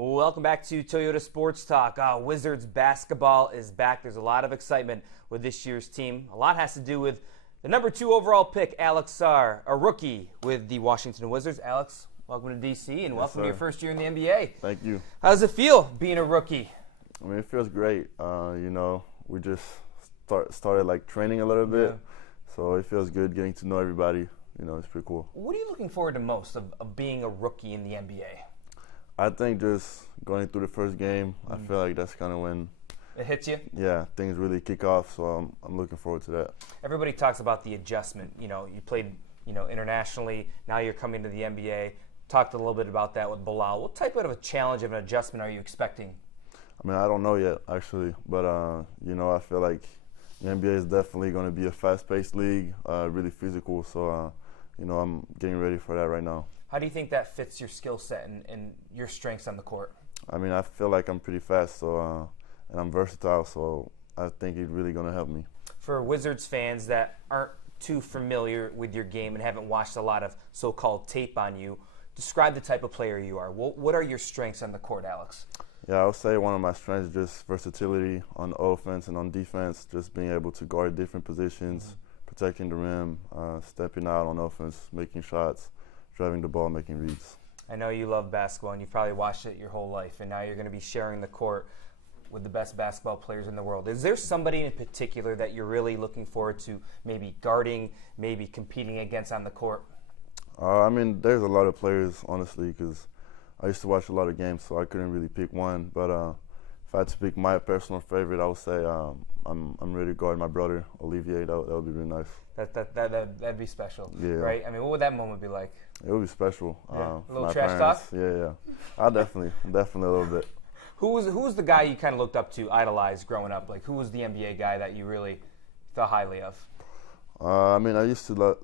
Welcome back to Toyota Sports Talk. Wizards basketball is back. There's a lot of excitement with this year's team. A lot has to do with the number 2 overall pick, Alex Sarr, a rookie with the Washington Wizards. Alex, welcome to D.C. and welcome to your first year in the NBA. Thank you. How does it feel being a rookie? I mean, it feels great. We just started like training a little bit, so it feels good getting to know everybody. It's pretty cool. What are you looking forward to most of being a rookie in the NBA? I think just going through the first game, I feel like that's kind of when it hits you? Yeah, things really kick off, so I'm looking forward to that. Everybody talks about the adjustment. You played, internationally. Now you're coming to the NBA. Talked a little bit about that with Bilal. What type of a challenge of an adjustment are you expecting? I mean, I don't know yet, actually, but, I feel like the NBA is definitely going to be a fast-paced league, really physical, so, I'm getting ready for that right now. How do you think that fits your skill set and your strengths on the court? I mean, I feel like I'm pretty fast, so and I'm versatile, so I think it's really going to help me. For Wizards fans that aren't too familiar with your game and haven't watched a lot of so-called tape on you, describe the type of player you are. What are your strengths on the court, Alex? Yeah, I would say one of my strengths is just versatility on offense and on defense, just being able to guard different positions, protecting the rim, stepping out on offense, making shots, driving the ball, making reads. I know you love basketball, and you've probably watched it your whole life, and now you're going to be sharing the court with the best basketball players in the world. Is there somebody in particular that you're really looking forward to maybe guarding, maybe competing against on the court? I mean, there's a lot of players, honestly, because I used to watch a lot of games, so I couldn't really pick one. But if I had to pick my personal favorite, I would say I'm ready to guard my brother, Olivier. That would be really nice. That'd be special, yeah. Right? I mean, what would that moment be like? It would be special. Yeah. A little trash talk? Yeah. I definitely a little bit. Who was the guy you kind of looked up to, idolized growing up? Like, who was the NBA guy that you really thought highly of? I mean, I used to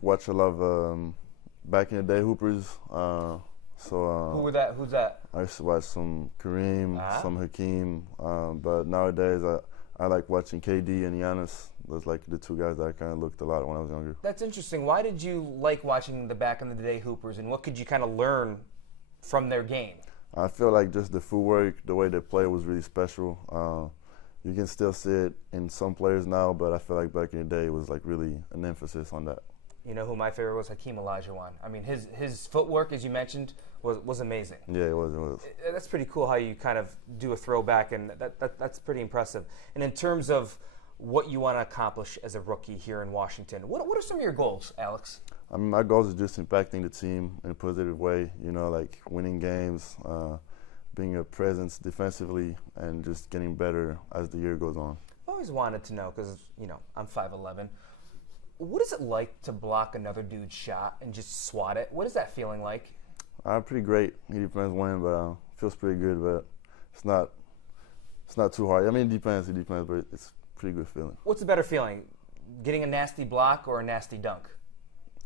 watch a lot of back in the day hoopers. Who's that? I used to watch some Kareem, some Hakeem, but nowadays I like watching KD and Giannis. Those like the 2 guys that I kind of looked a lot when I was younger. That's interesting. Why did you like watching the back in the day hoopers, and what could you kind of learn from their game? I feel like just the footwork, the way they play was really special. You can still see it in some players now, but I feel like back in the day it was like really an emphasis on that. You know who my favorite was? Hakeem Olajuwon. I mean, his footwork, as you mentioned, was amazing. Yeah, it was. That's pretty cool how you kind of do a throwback, and that's pretty impressive. And in terms of what you want to accomplish as a rookie here in Washington, what are some of your goals, Alex? I mean, my goals are just impacting the team in a positive way, like winning games, being a presence defensively, and just getting better as the year goes on. I've always wanted to know, because, I'm 5'11". What is it like to block another dude's shot and just swat it? What is that feeling like? Pretty great. It depends when, but feels pretty good, but it's not too hard. I mean, it depends, but it's a pretty good feeling. What's a better feeling, getting a nasty block or a nasty dunk?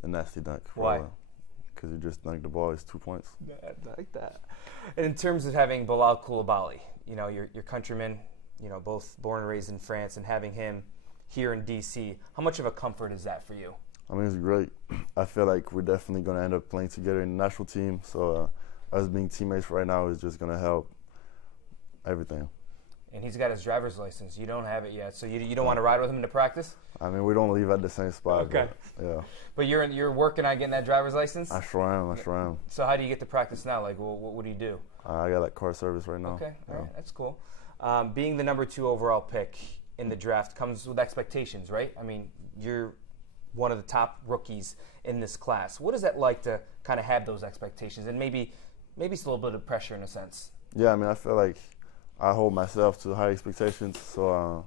A nasty dunk. Why? Because you just dunk the ball, it's 2 points. I like that. And in terms of having Bilal Coulibaly, your countryman, both born and raised in France, and having him here in D.C., how much of a comfort is that for you? I mean, it's great. I feel like we're definitely going to end up playing together in the national team, so us being teammates right now is just going to help everything. And he's got his driver's license. You don't have it yet, so you don't want to ride with him into practice? I mean, we don't leave at the same spot. Okay. But, yeah. But you're working on getting that driver's license? I sure am. So how do you get to practice now? Like, what do you do? I got like car service right now. Okay, all right, that's cool. Being the number 2 overall pick in the draft comes with expectations, right? I mean, you're one of the top rookies in this class. What is that like to kind of have those expectations, and maybe it's a little bit of pressure in a sense? Yeah, I mean, I feel like I hold myself to high expectations, so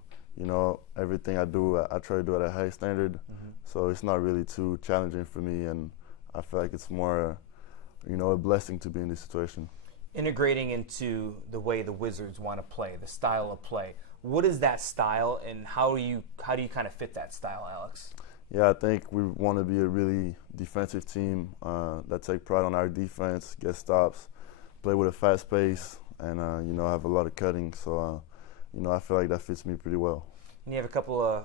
everything I do, I try to do at a high standard. So it's not really too challenging for me, and I feel like it's more, a blessing to be in this situation. Integrating into the way the Wizards want to play, the style of play. What is that style, and how do you kind of fit that style, Alex? Yeah, I think we want to be a really defensive team that take pride on our defense, get stops, play with a fast pace, and have a lot of cutting. So, I feel like that fits me pretty well. And you have a couple of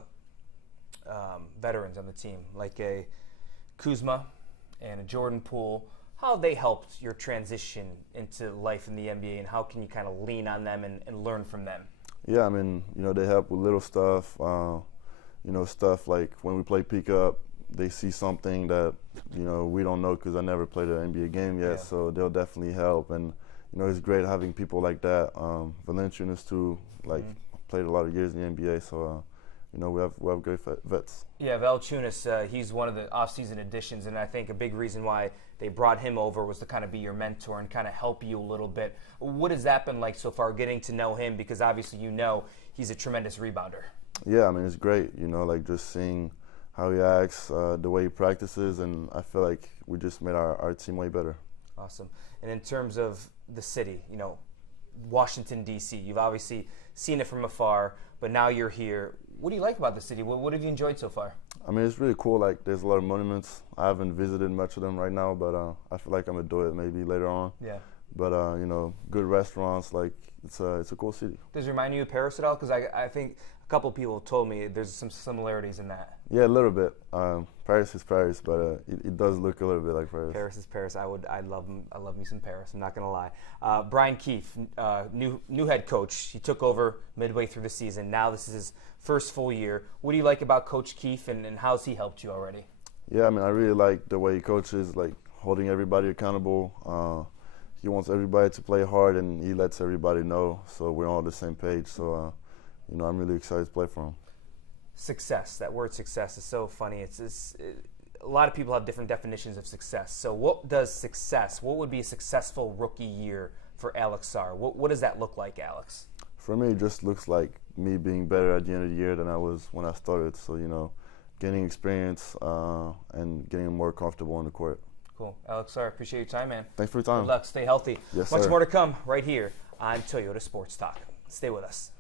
veterans on the team, like a Kuzma and a Jordan Poole. how they helped your transition into life in the NBA, and how can you kind of lean on them and learn from them? Yeah, I mean, you know, they help with little stuff. You know, stuff like when we play pick up, they see something that, you know, we don't know because I never played an NBA game yet, so they'll definitely help. And, you know, it's great having people like that. Valanciunas too, like, played a lot of years in the NBA, so, you know, we have great vets. Yeah, Valanciunas, he's one of the off-season additions, and I think a big reason why they brought him over was to kind of be your mentor and kind of help you a little bit. What has that been like so far, getting to know him? Because obviously you know he's a tremendous rebounder. Yeah, I mean, it's great, you know, like just seeing how he acts, the way he practices, and I feel like we just made our team way better. Awesome. And in terms of the city, you know, Washington, D.C., you've obviously seen it from afar, but now you're here. What do you like about the city? What have you enjoyed so far? I mean, it's really cool. Like, there's a lot of monuments. I haven't visited much of them right now, but I feel like I'm going to do it maybe later on. Yeah. But, you know, good restaurants, like, it's a cool city. Does it remind you of Paris at all? Because I think a couple of people told me there's some similarities in that. Yeah, a little bit. Paris is Paris, but it does look a little bit like Paris. Paris is Paris. I love me some Paris. I'm not gonna lie. Brian Keef, new head coach. He took over midway through the season. Now this is his first full year. What do you like about Coach Keef, and how's he helped you already? Yeah, I mean, I really like the way he coaches, like holding everybody accountable. He wants everybody to play hard, and he lets everybody know, so we're all on the same page. So, you know, I'm really excited to play for him. Success. That word success is so funny. A lot of people have different definitions of success. So what would be a successful rookie year for Alex Sarr? What does that look like, Alex? For me, it just looks like me being better at the end of the year than I was when I started. So, you know, gaining experience and getting more comfortable on the court. Cool. Alex Sarr, appreciate your time, man. Thanks for your time. Good luck. Stay healthy. Yes, Much sir. more to come right here on Toyota Sports Talk. Stay with us.